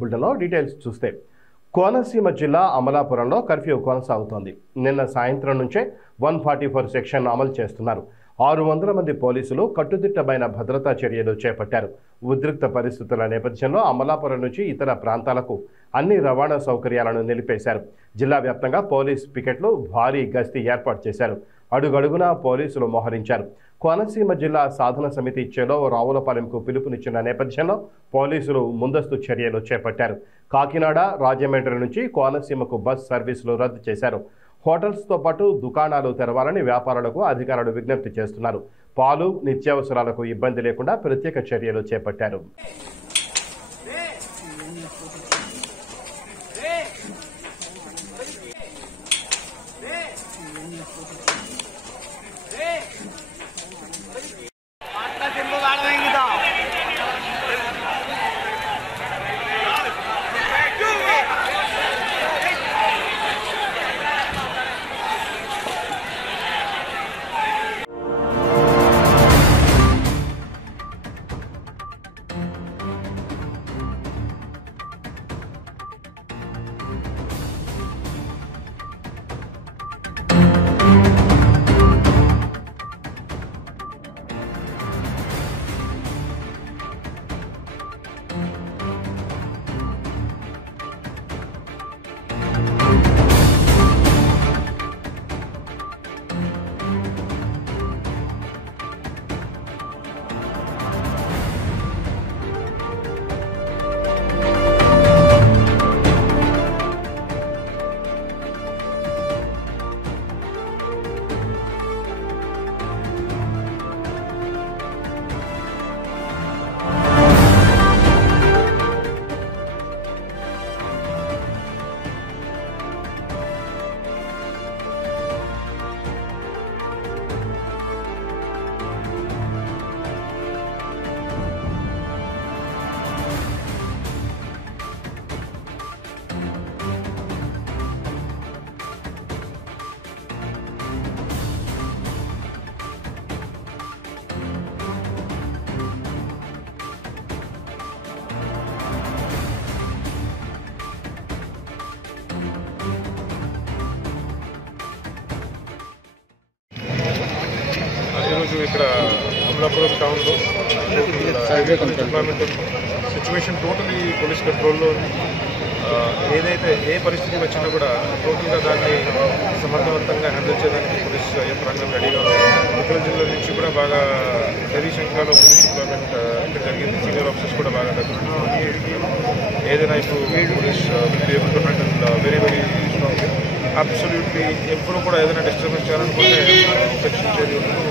బులెటిన్లో డీటెయిల్స్ చూస్తే కోనసీమ జిల్లా అమలాపురంలో కర్ఫ్యూ కొనసాగుతోంది. నిన్న సాయంత్రం నుంచే 144 సెక్షన్ అమలు చేస్తున్నారు. 600 మంది పోలీసులు కట్టుదిట్టమైన భద్రతా చర్యలు చేపట్టారు. ఉద్రిక్త పరిస్థితుల నేపథ్యంలో అమలాపురం నుంచి ఇతర ప్రాంతాలకు అన్ని రవాణా సౌకర్యాలను నిలిపేశారు. జిల్లా వ్యాప్తంగా పోలీస్ పికెట్లు భారీ గస్తీ ఏర్పాటు చేశారు. అడుగడుగునా పోలీసులు మోహరించారు. కోనసీమ జిల్లా సాధన సమితి చెలో రావులపాలెంకు పిలుపునిచ్చిన నేపథ్యంలో పోలీసులు ముందస్తు చర్యలు చేపట్టారు. కాకినాడ, రాజమండ్రి నుంచి కోనసీమకు బస్ సర్వీసులు రద్దు చేశారు. హోటల్స్తో పాటు దుకాణాలు తెరవాలని వ్యాపారులకు అధికారులు విజ్ఞప్తి చేస్తున్నారు. పాలు, నిత్యావసరాలకు ఇబ్బంది లేకుండా ప్రత్యేక చర్యలు చేపట్టారు. ఇక్కడ అమలాపురం టౌన్లో ఎంప్లాయ్మెంట్ సిచ్యువేషన్ టోటలీ పోలీస్ కంట్రోల్లో ఉంది. ఏదైతే ఏ పరిస్థితి వచ్చినా కూడా టోటల్గా దాన్ని సమర్థవంతంగా హ్యాండిల్ చేయడానికి పోలీస్ యంత్రాంగం రెడీగా ఉంది. ఉత్తర జిల్లా నుంచి కూడా బాగా హెవీ సంఖ్యలో పోలీస్ ఎంప్లాయ్మెంట్ ఇక్కడ జరిగింది. సీనియర్ ఆఫీసర్స్ కూడా బాగా ఏదైనా ఇప్పుడు police very very strong. Absolutely ఎప్పుడు కూడా ఏదైనా డిస్టర్బెన్స్ చేయాలనుకుంటే ఉపేక్షించేది ఉండదు.